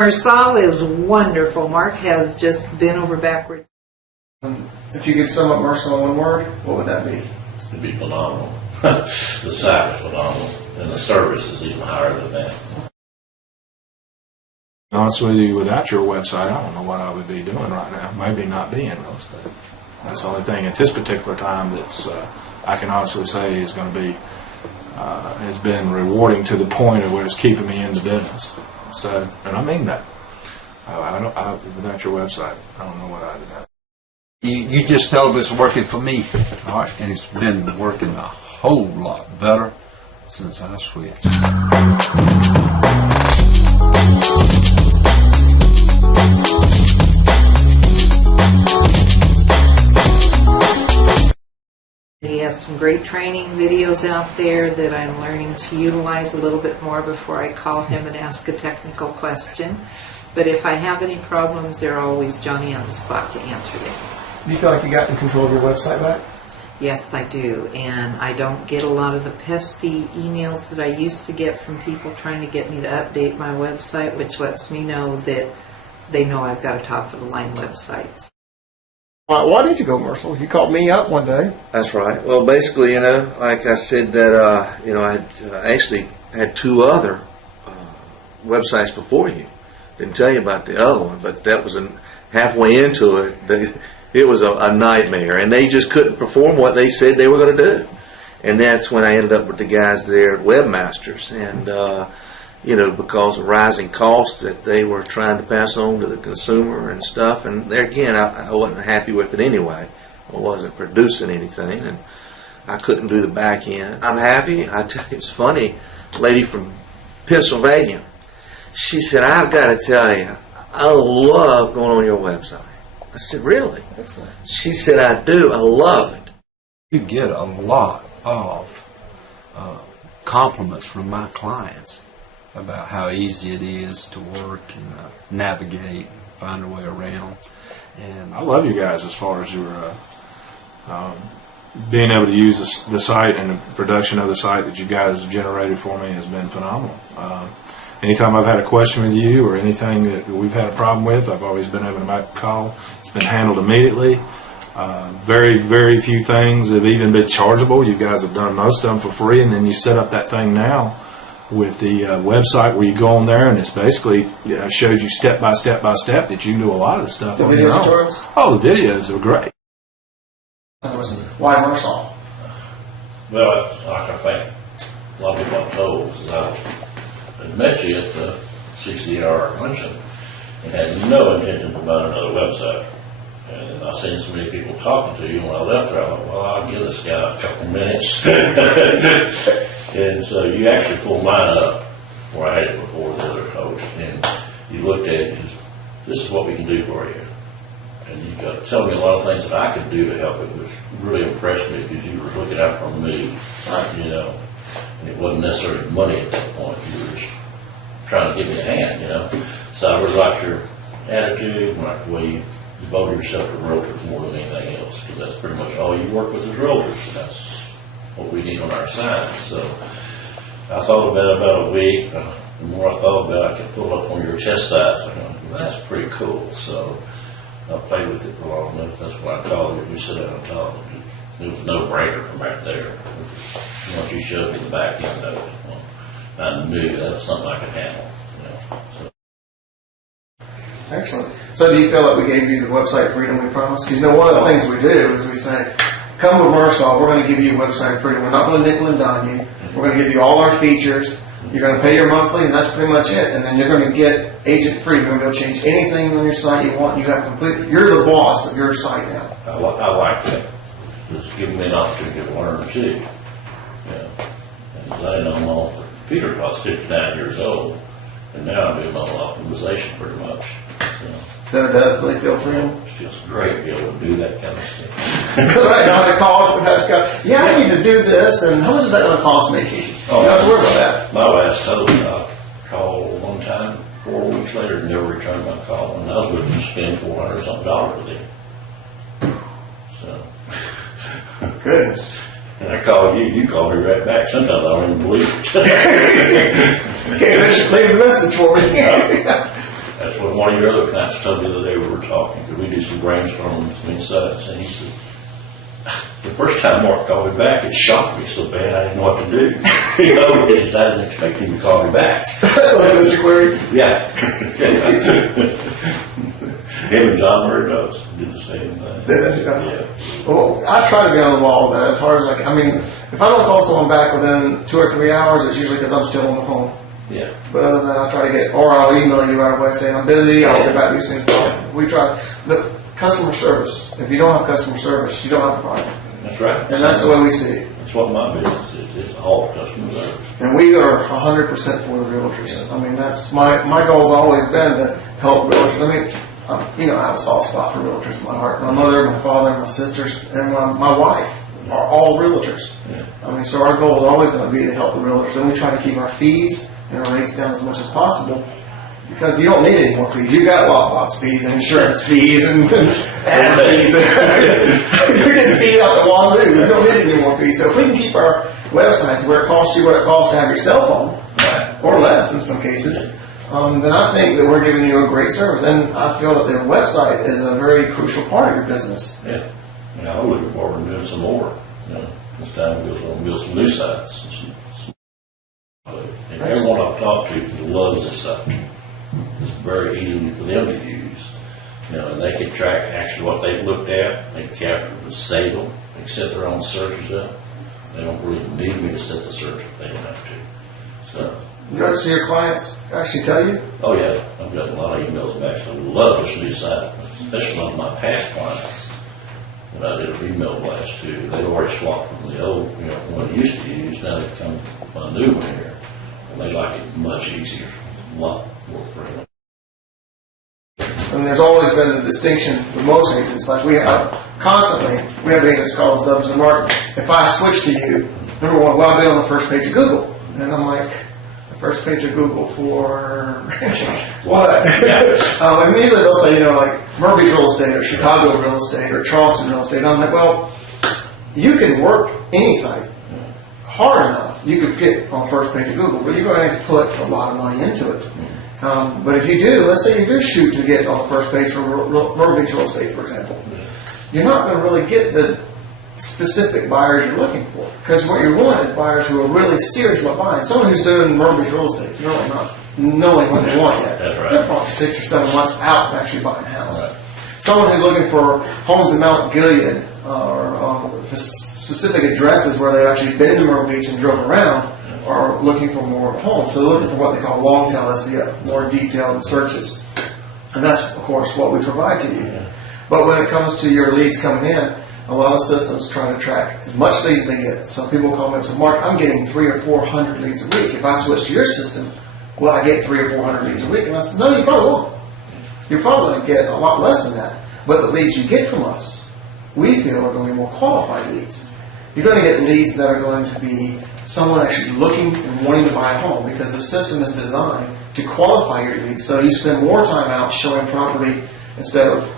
Myrsol is wonderful. Mark has just been over backwards. If you could sum up Myrsol in one word, what would that be? It'd be phenomenal. The site is phenomenal, and the service is even higher than that. Honest with you, without your website, I don't know what I would be doing right now. Maybe not be in real estate. That's the only thing at this particular time that's I can honestly say is going to be has been rewarding to the point of where it's keeping me in the business. So, and I mean that. Without your website, I don't know what I'd have done. You just told me it's working for me, all right, and it's been working a whole lot better since I switched. He has some great training videos out there that I'm learning to utilize a little bit more before I call him and ask a technical question. But if I have any problems, they're always Johnny on the spot to answer them. Do you feel like you got in control of your website back? Yes, I do. And I don't get a lot of the pesky emails that I used to get from people trying to get me to update my website, which lets me know that they know I've got a top-of-the-line website. Why did you go Myrsol? You called me up one day. That's right. Well, basically, like I said, that I actually had two other websites before you. Didn't tell you about the other one, but that was halfway into it. It was a nightmare, and they just couldn't perform what they said they were going to do. And that's when I ended up with the guys there at Webmasters, and because of rising costs that they were trying to pass on to the consumer and stuff. And there again, I wasn't happy with it anyway. I wasn't producing anything, and I couldn't do the back end. I'm happy. I tell you, it's funny. A lady from Pennsylvania, she said, "I've got to tell you, I love going on your website." I said, "Really?" Excellent. She said, "I do. I love it." You get a lot of compliments from my clients about how easy it is to work and navigate, find a way around. And I love you guys as far as your being able to use the site and the production of the site that you guys have generated for me has been phenomenal. Anytime I've had a question with you or anything that we've had a problem with, I've always been able to make a call. It's been handled immediately. Very, very few things have even been chargeable. You guys have done most of them for free, and then you set up that thing now with the website where you go on there, and it's basically shows you step by step by step that you can do a lot of the stuff The on video your own. tutorials? Oh, the videos are great. Why Myrsol? Well, like I think a lot of people I've told is I met you at the 60-hour luncheon and had no intention of buying another website. And I seen so many people talking to you, and when I left there, I thought, well, I'll give this guy a couple minutes. And so you actually pulled mine up where I had it before the other coach, and you looked at it and just, this is what we can do for you. And you got to tell me a lot of things that I could do to help it, which really impressed me because you were looking out for me, and it wasn't necessarily money at that point. You were just trying to give me a hand, So I really liked your attitude and like the way you devoted yourself to realtors more than anything else, because that's pretty much all you work with is realtors, and that's what we need on our side. So I thought about a week. The more I thought about it, I could pull up on your test sites. I go, that's pretty cool. So I played with it for long enough. That's why I called it. We sit down and talk. It was no brainer from right there. Once you showed me the back end of it, I knew that was something I could handle. So. Excellent. So do you feel like we gave you the website freedom we promised? Because one of the things we do is we say, come with Myrsol, we're going to give you website freedom. We're not going to nickel and dime you. We're going to give you all our features. You're going to pay your monthly, and that's pretty much it. And then you're going to get agent free. You're going to be able to change anything on your site you want. You're the boss of your site now. I like that. It's giving me an opportunity to learn too. And I know I'm on Peter was 59 years old, and now I'm doing my own optimization pretty much. So it does really feel freedom? It feels great to be able to do that kind of stuff. Right now I call, yeah, I need to do this, and how much is that going to cost me? You don't have to worry about that. My last total, I called one time, 4 weeks later, never returned my call, and I was willing to spend $400 something with him. So. Goodness. And I called you called me right back. Sometimes I don't even believe it. Can't leave a message for me. one of your other clients told me the other day we were talking, because we do some brainstorming between sites, and he said, the first time Mark called me back, it shocked me so bad I didn't know what to do. You know, because I didn't expect him to call me back. That's like Mr. Query. Yeah. Him and John Murray does did the same thing. Yeah. Well, I try to be on the ball with that as hard as I can. I mean, if I don't call someone back within 2 or 3 hours, it's usually because I'm still on the phone. Yeah. But other than that, I try to get, or I'll email you right away saying I'm busy, I'll get back to you as soon as possible. We try, the customer service, if you don't have customer service, you don't have a product. That's right. And that's the way we see it. That's what my business is. It's all customer service. And we are 100% for the realtors. I mean, that's my goal's always been to help realtors. I mean, I have a soft spot for realtors in my heart. My mother, my father, my sisters, and my wife are all realtors. Yeah. I mean, so our goal is always going to be to help the realtors. And we try to keep our fees and our rates down as much as possible. Because you don't need any more fees. You got lockbox fees and insurance fees and ad fees. You're getting paid out the wazoo. You don't need any more fees. So if we can keep our website to where it costs you what it costs to have your cell phone, or less in some cases, then I think that we're giving you a great service. And I feel that their website is a very crucial part of your business. Yeah. I'm looking forward to doing some more. This time we'll build some new sites. And everyone I've talked to loves this site. It's very easy for them to use. And they can track actually what they've looked at. They can capture the save them. They can set their own searches up. They don't really need me to set the search if they don't have to. So. You ever see your clients actually tell you? Oh yeah, I've got a lot of emails back. So I love this new site, especially on my past clients. When I did an email blast too, they'd already swapped from the old, one I used to use. Now they come my new one here, and they like it much easier, a lot more friendly. And there's always been the distinction with most agents. Like we have agents call us up and say, Mark, if I switch to you, number one, well, I'll be on the first page of Google. And I'm like, the first page of Google for what? Yeah. And usually they'll say, like Murphy's Real Estate or Chicago Real Estate or Charleston Real Estate. And I'm like, well, you can work any site hard enough. You could get on the first page of Google, but you're going to have to put a lot of money into it. But if you do, let's say you do shoot to get on the first page for Murphy's Real Estate, for example, you're not going to really get the specific buyers you're looking for. Because what you want is buyers who are really serious about buying. Someone who's doing Murphy's Real Estate, you're really not knowing what they want yet. That's right. They're probably 6 or 7 months out from actually buying a house. Right. Someone who's looking for homes in Mount Gilead or specific addresses where they've actually been to Myrtle Beach and drove around are looking for more homes. So they're looking for what they call long tail SEO, more detailed searches. And that's, of course, what we provide to you. Yeah. But when it comes to your leads coming in, a lot of systems try to track as much leads they get. So people call me and say, Mark, I'm getting 300 or 400 leads a week. If I switch to your system, will I get 300 or 400 leads a week? And I said, no, you probably won't. You're probably going to get a lot less than that. But the leads you get from us, we feel are going to be more qualified leads. You're going to get leads that are going to be someone actually looking and wanting to buy a home, because the system is designed to qualify your leads. So you spend more time out showing property instead of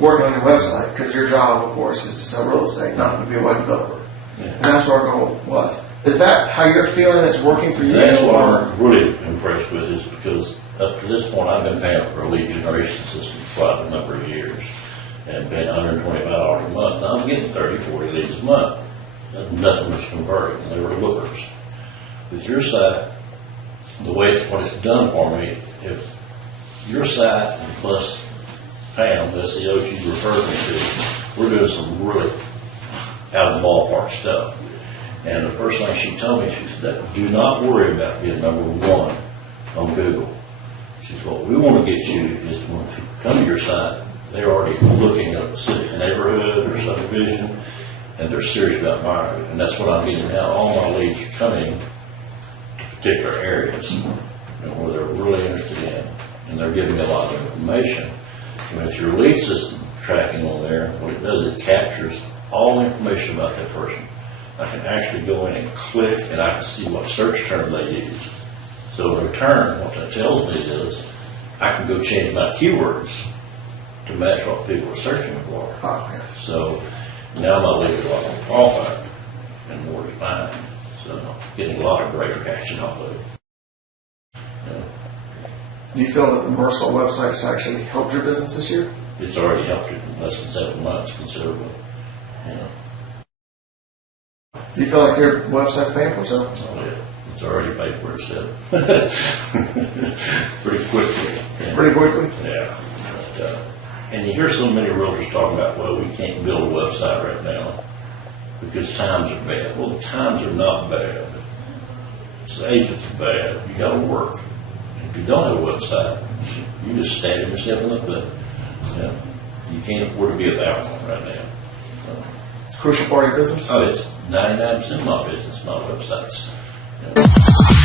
working on your website, because your job, of course, is to sell real estate, not to be a web developer. Yeah. And that's what our goal was. Is that how you're feeling it's working for you? That's what I'm really impressed with, is because up to this point I've been paying for a lead generation system for quite a number of years and paying $125 a month. Now I'm getting 30, 40 leads a month. Nothing was converting. They were lookers. With your site, the way what it's done for me, if your site plus Pam, the SEO she referred me to, we're doing some really out of the ballpark stuff. And the first thing she told me, she said, do not worry about being number one on Google. She said, what we want to get you is when people come to your site, they're already looking at a specific neighborhood or subdivision, and they're serious about buying it. And that's what I'm getting now. All my leads are coming to particular areas where they're really interested in, and they're giving me a lot of information. And with your lead system tracking on there, what it does, it captures all the information about that person. I can actually go in and click, and I can see what search term they use. So in return, what that tells me is I can go change my keywords to match what people are searching for. Oh, yes. So now my leads are a lot more qualified and more defined. So getting a lot of great reaction off of it. Do you feel that the Myrsol website has actually helped your business this year? It's already helped it in less than 7 months considerably. You know, Do you feel like your website's paying for itself? oh yeah, it's already paid for itself. Pretty quickly. Yeah. Pretty quickly? Yeah. But, and you hear so many realtors talking about, well, we can't build a website right now because times are bad. Well, the times are not bad. It's the agents are bad. You got to work. If you don't have a website, you just stab yourself in the foot. You know, you can't afford to be without one right now. So, It's a crucial part of your business? oh, it's 99% of my business, my websites. You know.